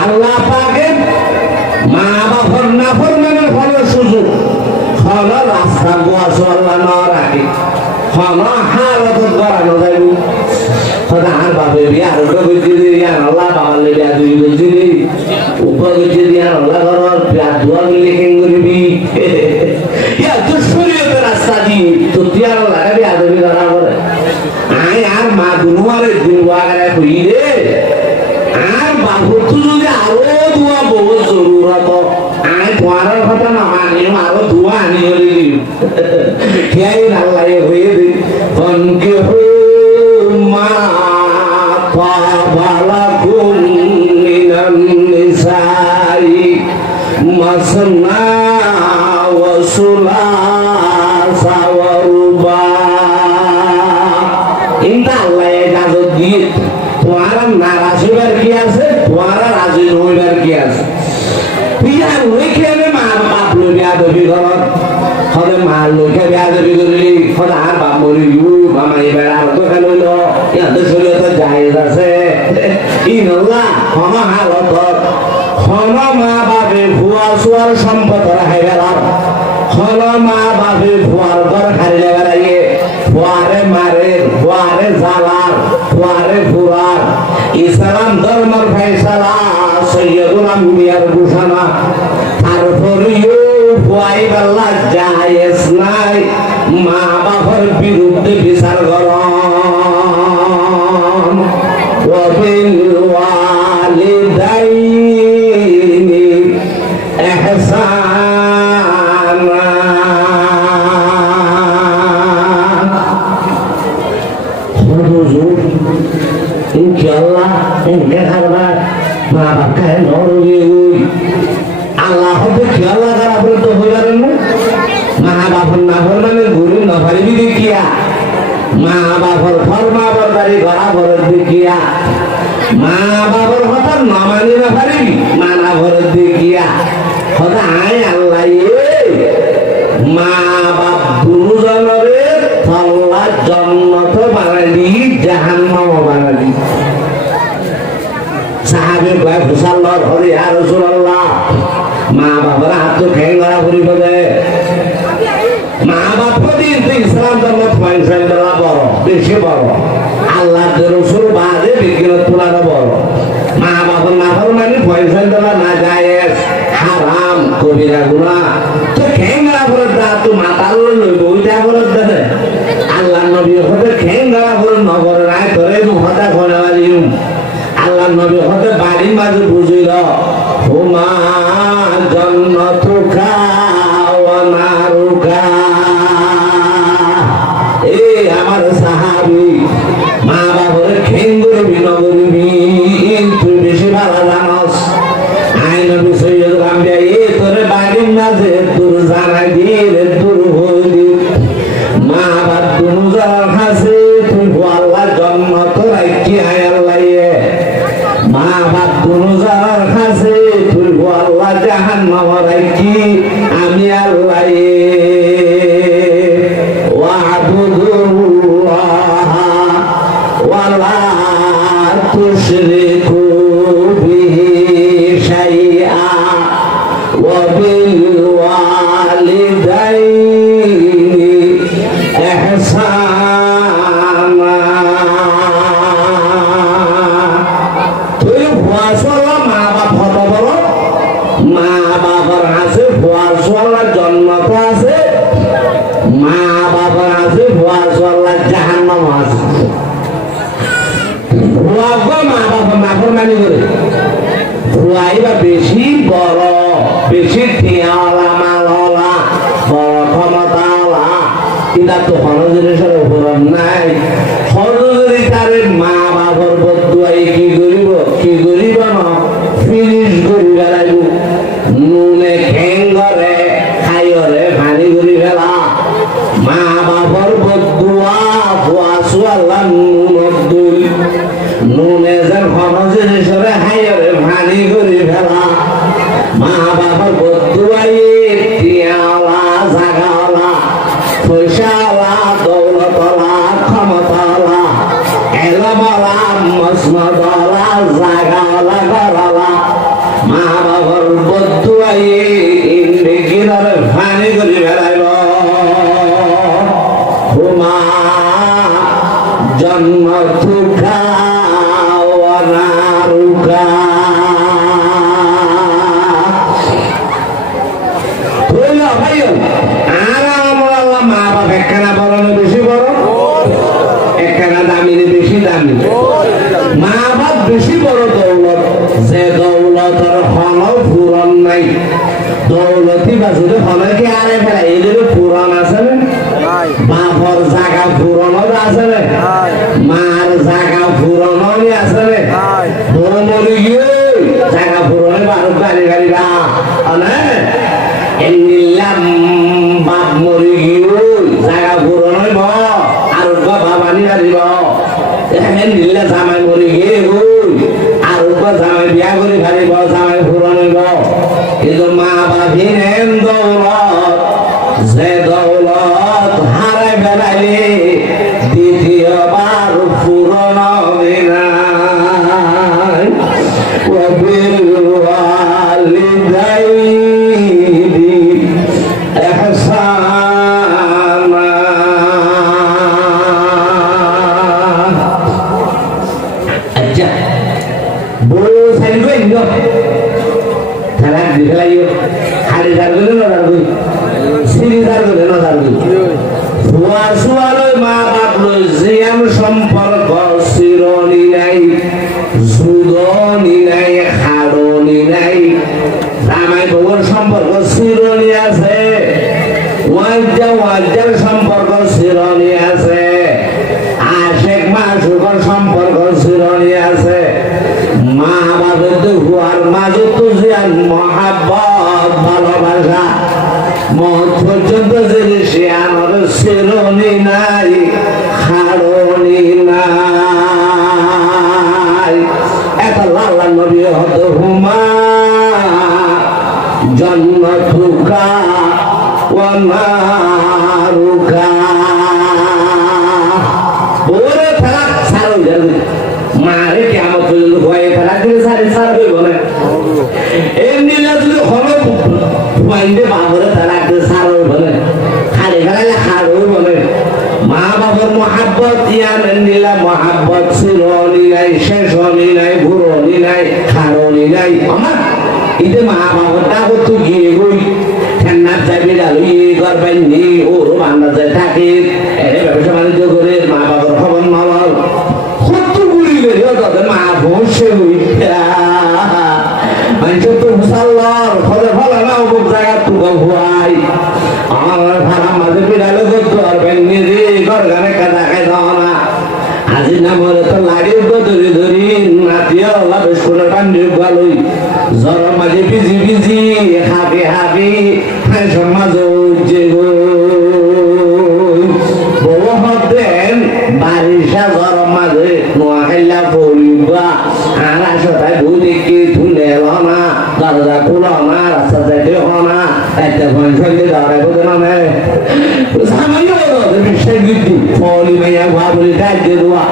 আল্লাহ পাকের মা বাবার নাফরমানের ফলে সুযোগ হল রাস্তা গোয়াছো আল্লাহ না রাখে হল হালত করানো যাইব আর বাপে বিয়ার বুঝি আল্লাহ বাবার বিয়া দুই বুঝি উপবুঝি আল্লাহ ঘর বিয়া দুয়া মিলে কেন করবি ইয়া দুষ্করিয়তের রাস্তা দি তো তিয়ার আল্লাহ বিয়া দুই করা করে আয় আর মা দুনুয়ারে দুয়া করে কই রে আর বাবু তুই যদি আরো দুয়া বহুত জরুরত আয় তোমার কথা না মানি আরো দুয়া আনি হলি খেয়াই আল্লাহ হয়ে দি বনকে মা পাবালাকুম মিনান নিসাই মাসনা ওয়া সুলাসা ওয়া রুবা ইনটা আল্লাহ ইজাজত দিয়ে তোমার নারাজ হইবার কি আছে তোমার রাজি হইবার কি আছে পিয়া লইখানে মা বাপ লই বিয়া দেবি ঘরত হলে মা লইখা বিয়া দেবি করলি হলে আর বাপ মরি মামাই বেড়া তো খেলইল ইয়াদের শরীরে তো জায়েজ আছে ইনল্লাহ হন হালত হন মা বাপে ভুয়া সুয়ার সম্পদ রাখাই বেড়ার হন মা বাপে ভুয়ার ঘর খাইলে বেড়াইয়ে ফুয়ারে মারে ফুয়ারে জালার ফুয়ারে ফুরার ইসলাম ধর্মের ফয়সালা সৈয়দুল আম্বিয়ার ঘোষণা তারপরেও ফুয়াই বেলা জায়েজ নাই মা বাবার বিরুদ্ধে বিচার করন ওয়াবিল ওয়ালিদাইনি ইহসানা হুজুর ইনশাআল্লাহ ইনকে খাবার মা বাবা নরগে আল্লাহ হবে খেয়াল্লা করা বলে তো হইবারেন না মা বাবার না মানে গুরু না পারিবি দেখিয়া মা বাবার ফরমা বরদারি করা বরদ দেখিয়া মা বাবার কথা না মানি না পারিবি মানা বরদ দেখিয়া কথা আয় আল্লাহ মা বাপ দুজনরে আল্লাহ জন্নত বানালি জাহান্নাম বানালি সাহাবে কয় ফুসাল্লাহ হরি ইয়া রাসূলুল্লাহ মা বাবার হাত খেয়ে গড়া করি বলে মা বাপ কিন্তু ইসলাম ধর্ম পয়সালা বড় বেশি বড় আল্লাহ রসুল বাদে বিজ্ঞান তোলানো বড় মা বাবার নাফর মানে পয়সা দেওয়া না যায় হারাম কবিরা গুণা তো খেয়ে গড়া করে দা তো মাতাল লইব ওইটা করে দেবে আল্লাহ নবী হতে খেয়ে গড়া করে নগর রায় ধরে হতা ঘরে বাড়িম আল্লাহ নবী হতে বাড়ির মাঝে বুঝিল হুমা জন্নতুকা ওয়া নারুকা এই আমার সাহাবী মা বাবার খেঙ্গুরে বিনগরিবি তুই বেশি ভালো জানস আই নবী সৈয়দুল আম্বিয়া এ তোরে বাড়ির মাঝে তোর জানাই দিয়ে তোর হইলি মা বাপ দুজার কাছে তুই আল্লাহ জন্নত রাখি আয় আল্লাহ মা বাপ দুজার কাছে তুই আল্লাহ জাহান্নাম রাখি আমি আল্লাহ ওয়াবুদুল্লাহ ওয়ালা তুশরিকু বিহি শাইআ ওয়া বিল ওয়ালিদাইনি ইহসানা তুই ভুয়াশলা মা বাপ হতে বলো মা বাবার আছে ভুয়াশলা জন্মত আছে মা বাবার আছে ভুয়াশলা জাহান্নাম আছে ভুয়া মা বাবা নাফরমানি করে ভুয়াই বা বেশি বড় বেশি টিয়াওয়ালা মালওয়ালা বড় ক্ষমতাওয়ালা এটা তো কোনো জিনিসের উপর নাই হরজরি তারে মা বাবার বদুয়াই কি করিব না ফিনিশ করি বেড়াইব নুনে খেঙ্গরে খাইরে ভানি করি ফেলা মা বাবার বদুয়া ভুয়াশু আল্লাহ নুনত দুই নুনে যেন কোনো জিনিসের খাইরে ভানি করি ফেলা মা বাবার বদুয়াই টিয়াওয়ালা জাগাওয়ালা পয়সাওয়ালা দৌলতওয়ালা ক্ষমতাওয়ালা এলমওয়ালা মসনদওয়ালা জাগাওয়ালা ঘরওয়ালা নাই দৌলতি বাজুতে হলে কি আরে ফেলা এদের পুরাণ আছে না বাপর জাগা পুরানো আছে না মার জাগা পুরানো আছে না মরি গিয়ে জাগা পুরানো বারো গাড়ি গাড়ি রা এনিলাম বাপ মরি গিয়ে জাগা পুরানো আর বাবানি গাড়ি নিলে জামাই মরি গিয়ে আর জামাই বিয়া করে গাড়ি জামাই পুরানো কিন্তু মা বাপি নেন দৌলত যে দৌলত হারাই বেলাইলে দ্বিতীয়বার পুরন দিনাই সম্পর্ক চিরনি নাই জুদনি নাই খাড়নি নাই জামাই বউর সম্পর্ক চিরনি আছে ওয়াজ্জার সম্পর্ক চিরনি আছে আশেক মাসুকর সম্পর্ক চিরনি আছে মা বাবার তো হুয়ার মাঝে তো জিয়ান মহাব্বত ভালোবাসা মত পর্যন্ত যদি শিয়ানোর চিরনি নাই খাড়নি নাই এত লাল নবী হত হুমা জন্মতুকা ওয়া নারুকা ওরে থাক সারো জানি মারে কিয়ামত পর্যন্ত ভয়ে থাকা দিলে সার হইব না এমনি যদি হলো ফাইন্ডে বাবরে তালাক দিয়ে সার হইব না খালি ফেলাইলে খার হইব না মা বাবার মহাব্বত ইয়ান নিলা মহাব্বত চিরনি নাই শেষনি নাই ঘুরনি নাই খারনি নাই আমার ইতে মা বাবারটা কত গিয়ে গই ঠান্ডার যাবি ডালো ইয়ে করবেন নি ওর বান্ধা যায় থাকে এরে ব্যবসা বাণিজ্য করে মা বাবার খবর নল কত গুলি গেল তাদের মা বসে হই মানুষ তো মুসাল্লার ফলে ফলে না অমুক জায়গা তুকা ভুয়াই আমার ভাড়া মাঝে বিড়ালে করতে পারবেন নিজে ঘর গানে কাদা খাই দাও না আজি না মরে তো লাগিয়ে ধরি ধরি নাতিয়ে ওলা বেশ করে বান্ধি ভালোই জ্বর মাঝে ভিজি ভিজি হাবি হাবি হাঁসর মাঝে উঠছে বউ হতেন বারিশা জ্বর মাঝে নোয়াখাইলা পড়িবা আর আসতায় বুদিকে তুলে না দরজা খুলো না রাস্তা যাইতে না একটা ঘন শৈলী দাঁড়ায় বোঝে না সামান্য বিশ্বাস দিদি ফলি মাইয়া ভাবলি দায়িত্ব দেওয়া